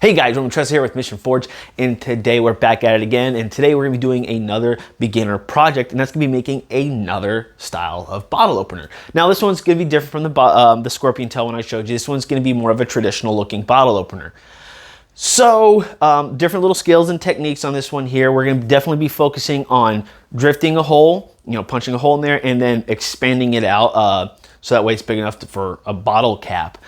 Hey guys, I'm Tressa here with Mission Forge, and today we're back at it again, and today we're going to be doing another beginner project, and that's going to be making another style of bottle opener. Now this one's going to be different from the scorpion tail one I showed you. This one's going to be more of a traditional looking bottle opener. So different little skills and techniques on this one here. We're going to definitely be focusing on drifting a hole, punching a hole in there, and then expanding it out so that way it's big enough for a bottle cap.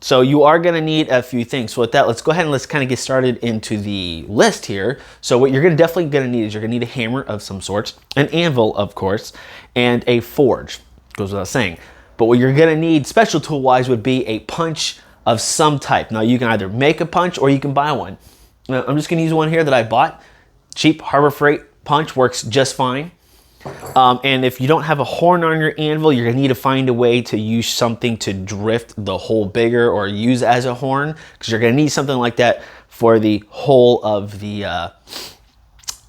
So you are going to need a few things. So with that, let's go ahead and let's kind of get started into the list here. So what you're definitely going to need is you're going to need a hammer of some sorts, an anvil, of course, and a forge. Goes without saying. But what you're going to need special tool wise would be a punch of some type. Now you can either make a punch or you can buy one. Now, I'm just going to use one here that I bought. Cheap Harbor Freight punch, works just fine. And if you don't have a horn on your anvil, you're gonna need to find a way to use something to drift the hole bigger or use as a horn, because you're gonna need something like that for the whole of the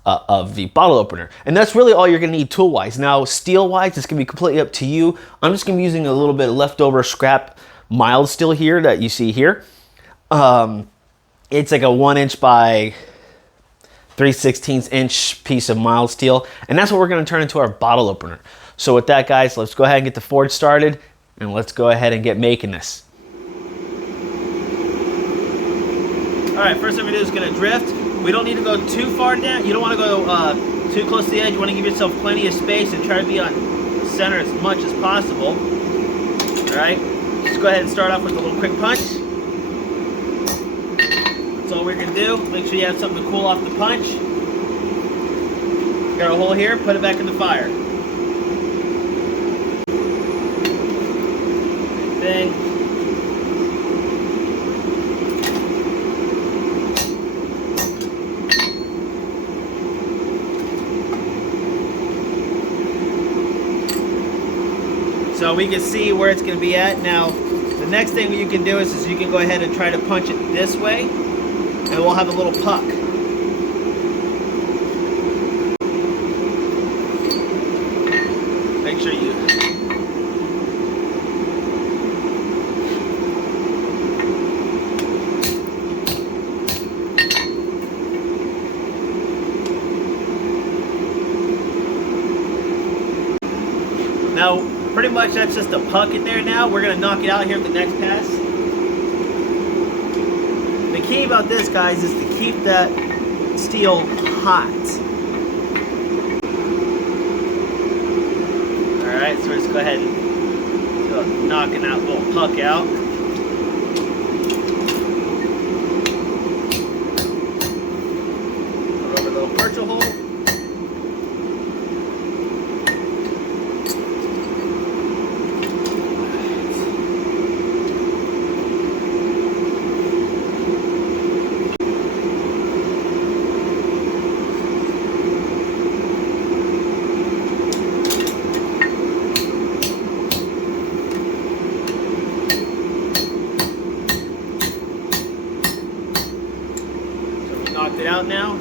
bottle opener. And that's really all you're gonna need tool wise. Now steel wise, it's gonna be completely up to you. I'm just gonna be using a little bit of leftover scrap mild steel here that you see here. It's like a 1 inch by 3/16 inch piece of mild steel, and that's what we're going to turn into our bottle opener. So with that, guys, let's go ahead and get the forge started, and let's go ahead and get making this. All right, first thing we're going to do is going to drift. We don't need to go too far down. You don't want to go too close to the edge. You want to give yourself plenty of space and try to be on center as much as possible. All right, just go ahead and start off with a little quick punch. That's all we're going to do. Make sure you have something to cool off the punch. Got a hole here, put it back in the fire. Thing. So we can see where it's going to be at. Now, the next thing you can do is you can go ahead and try to punch it this way, and we'll have a little puck. Make sure you... Now, pretty much that's just a puck in there now. We're going to knock it out here at the next pass. The key about this, guys, is to keep that steel hot. Alright, so let's go ahead and start knocking that little puck out. Put over the little virtual hole. Knocked it out now.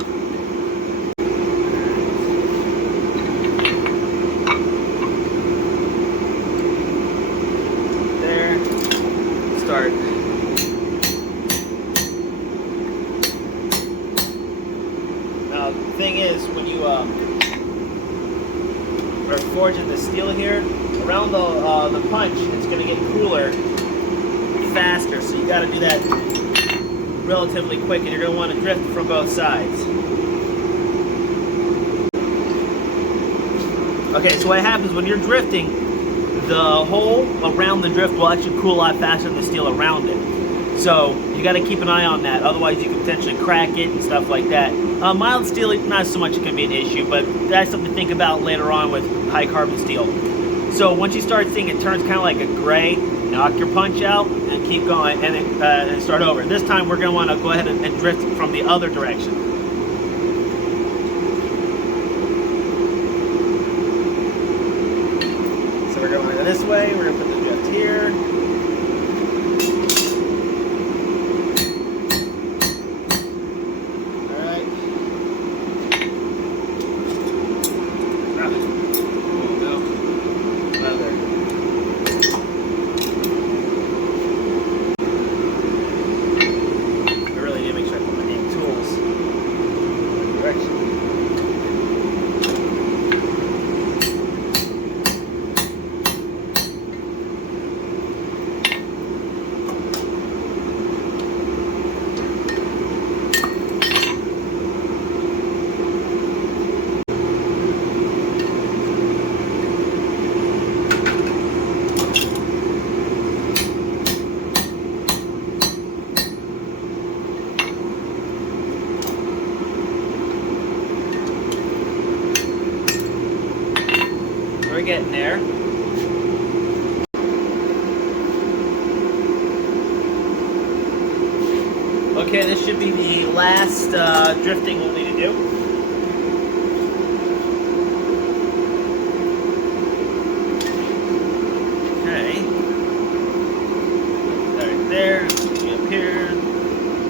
There. Start. Now the thing is, when you are forging the steel here, around the punch, it's going to get cooler faster. So you got to do that relatively quick, and you're going to want to drift from both sides. Okay, so what happens when you're drifting, the hole around the drift will actually cool a lot faster than the steel around it. So you got to keep an eye on that, otherwise you can potentially crack it and stuff like that. Mild steel, not so much can be an issue, but that's something to think about later on with high carbon steel. So once you start seeing it turns kind of like a gray, knock your punch out and keep going, and then start over. This time we're going to want to go ahead and drift from the other direction. So we're going to go this way. We're going to put the drift here. All right. direction. We're getting there. Okay, this should be the last drifting we'll need to do. Okay. Right there, up here.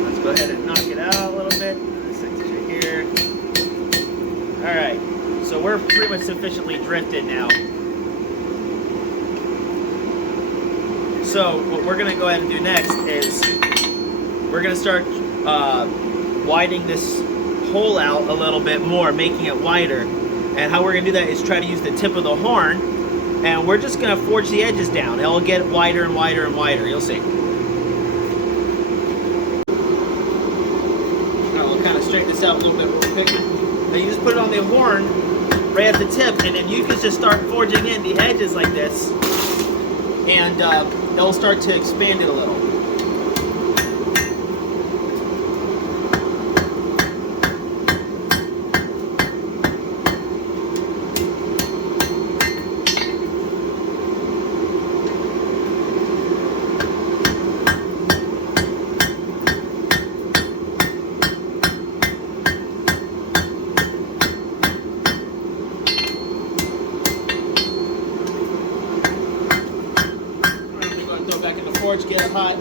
Let's go ahead and knock it out a little bit. This thing's right here. Alright. So we're pretty much sufficiently drifted now. So what we're going to go ahead and do next is we're going to start widening this hole out a little bit more, making it wider. And how we're going to do that is try to use the tip of the horn, and we're just going to forge the edges down. It'll get wider and wider and wider. You'll see. Now we'll kind of straighten this out a little bit real quick. Now you just put it on the horn right at the tip, and then you can just start forging in the edges like this, and it'll start to expand it a little. Forge, get it hot.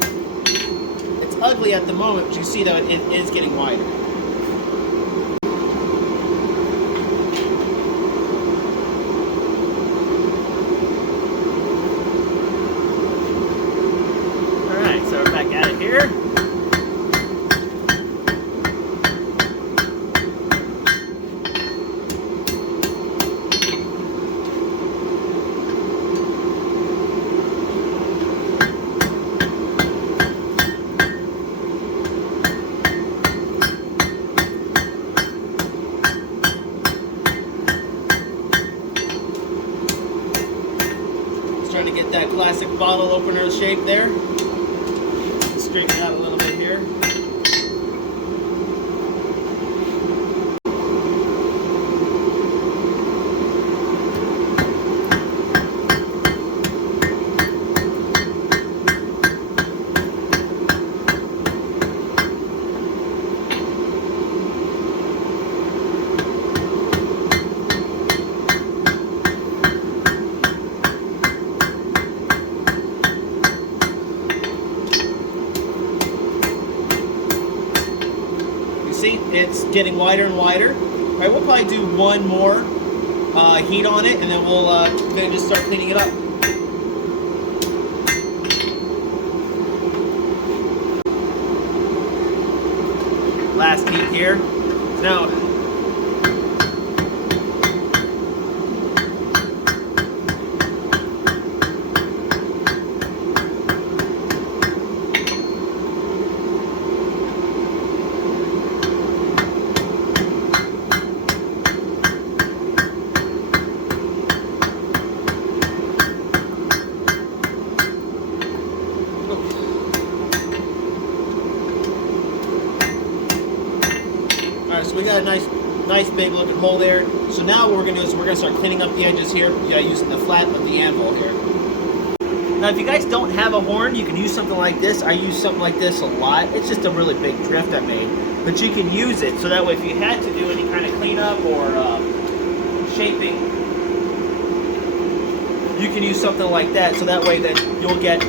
It's ugly at the moment, but you see that it is getting wider. Alright, so we're back at it here. Trying to get that classic bottle opener shape there. Straighten it out a little bit here. See, it's getting wider and wider. All right, we'll probably do one more heat on it, and then we'll then just start cleaning it up. Last heat here. Now, so we got a nice big looking hole there. So now what we're going to do is we're going to start cleaning up the edges here using the flat of the anvil here. Now if you guys don't have a horn, you can use something like this. I use something like this a lot. It's just a really big drift I made. But you can use it, so that way if you had to do any kind of cleanup or shaping, you can use something like that, so that way that you'll get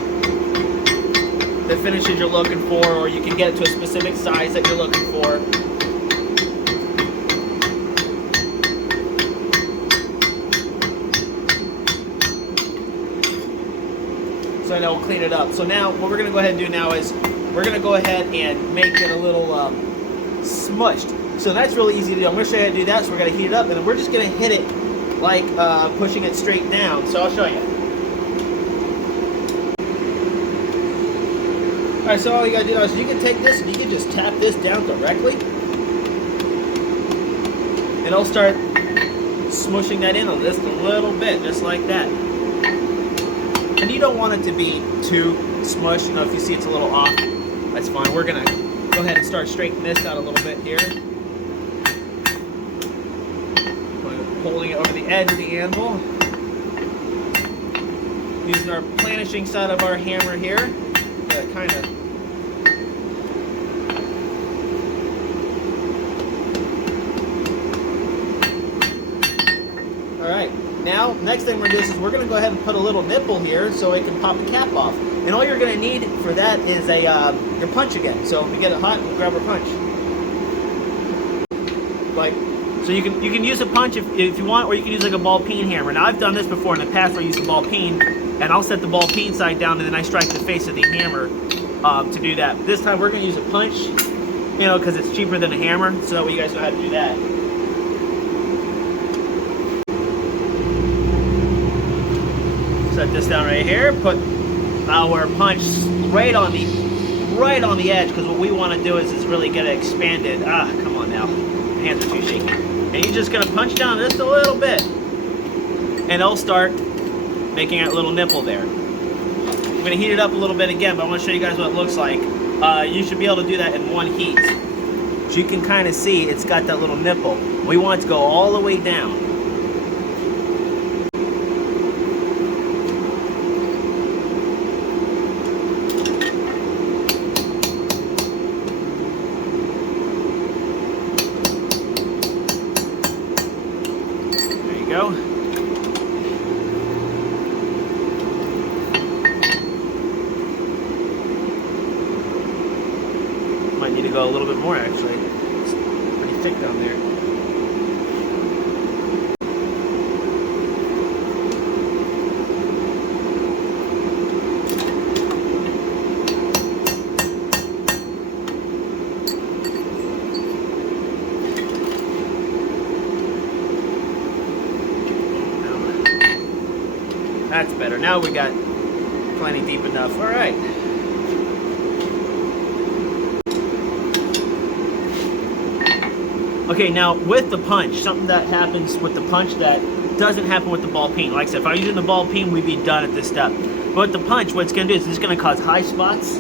the finishes you're looking for, or you can get it to a specific size that you're looking for. So that will clean it up. So now what we're going to go ahead and do now is we're going to go ahead and make it a little smushed. So that's really easy to do. I'm going to show you how to do that. So we're going to heat it up, and then we're just going to hit it like pushing it straight down. So I'll show you. All right, so all you got to do now is you can take this and you can just tap this down directly, and it'll start smushing that in just a little bit, just like that. And you don't want it to be too smushed. You know, if you see it's a little off, that's fine. We're going to go ahead and start straightening this out a little bit here. Holding it over the edge of the anvil. Using our planishing side of our hammer here to kind of Alright, now next thing we're going to do is we're going to go ahead and put a little nipple here so it can pop the cap off. And all you're going to need for that is a your punch again. So if we get it hot, we'll grab our punch. So you can use a punch if you want, or you can use like a ball peen hammer. Now I've done this before in the past. I used a ball peen, and I'll set the ball peen side down, and then I strike the face of the hammer to do that. This time we're going to use a punch, you know, because it's cheaper than a hammer. So that way you guys know how to do that. Set this down right here. Put our punch right on the edge, because what we want to do is really get it expanded. Come on now. My hands are too shaky. And you're just going to punch down just a little bit, and it'll start making that little nipple there. I'm going to heat it up a little bit again, but I want to show you guys what it looks like. You should be able to do that in one heat. So you can kind of see it's got that little nipple. We want it to go all the way down. Go. Might need to go a little bit more actually. It's pretty thick down there. That's better. Now we got plenty deep enough. All right. Okay, now with the punch, something that happens with the punch that doesn't happen with the ball peen. Like I said, if I was using the ball peen, we'd be done at this step. But with the punch, what it's going to do is it's going to cause high spots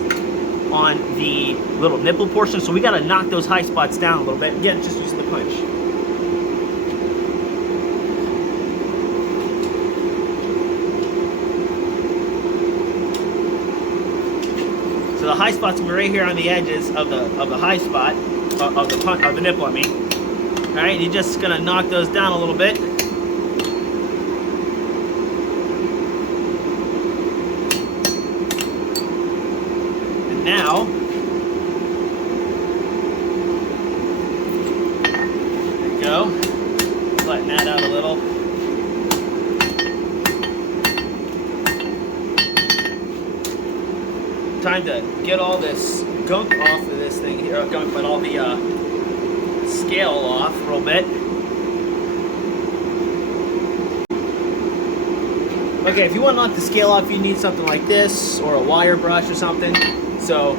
on the little nipple portion. So we got to knock those high spots down a little bit. Again, just using the punch. So the high spots will be right here on the edges of the high spot of the nipple. I mean, all right. You're just gonna knock those down a little bit, and now there you go. Flatten that out a little. Time to get all this gunk off of this thing here, gunk, but all the scale off a little bit. Okay, if you want to knock the scale off, you need something like this or a wire brush or something. So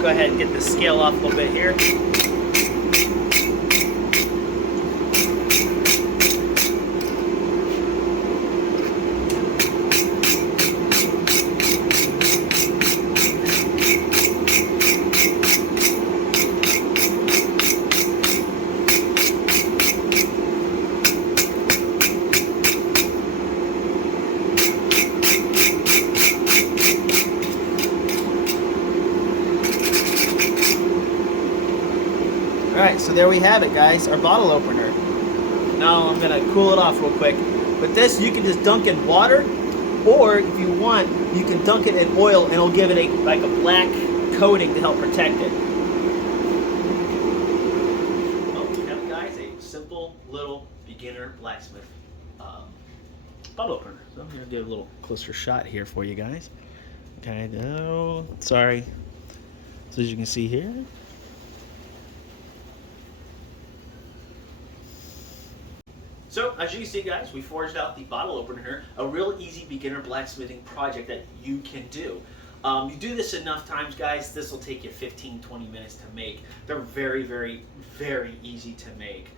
go ahead and get the scale off a little bit here. Alright, so there we have it, guys, our bottle opener. Now I'm going to cool it off real quick. But this, you can just dunk in water, or if you want, you can dunk it in oil and it'll give it like a black coating to help protect it. Well, we have, guys, a simple little beginner blacksmith bottle opener. So I'm going to do a little closer shot here for you guys. Okay, no, sorry. So as you can see here, so as you can see, guys, we forged out the bottle opener here, a real easy beginner blacksmithing project that you can do. You do this enough times, guys, this will take you 15-20 minutes to make. They're very, very, very easy to make.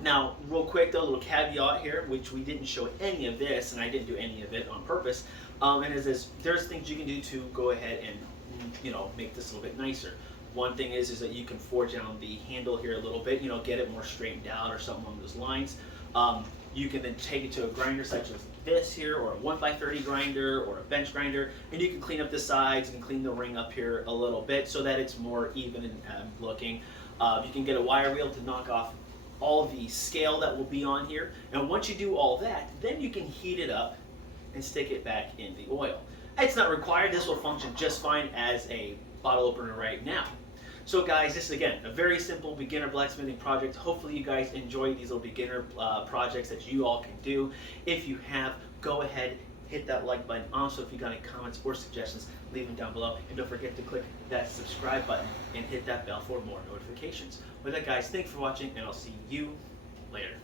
Now, real quick though, a little caveat here, which we didn't show any of this, and I didn't do any of it on purpose, and is this, there's things you can do to go ahead and, you know, make this a little bit nicer. One thing is that you can forge down the handle here a little bit, you know, get it more straightened out or something along those lines. You can then take it to a grinder such as this here, or a 1x30 grinder, or a bench grinder, and you can clean up the sides and clean the ring up here a little bit so that it's more even and looking. You can get a wire wheel to knock off all the scale that will be on here, and once you do all that, then you can heat it up and stick it back in the oil. It's not required, this will function just fine as a bottle opener right now. So guys, this is again a very simple beginner blacksmithing project. Hopefully you guys enjoy these little beginner projects that you all can do. If you have, go ahead, hit that like button. Also, if you got any comments or suggestions, leave them down below. And don't forget to click that subscribe button and hit that bell for more notifications. With that, guys, thanks for watching, and I'll see you later.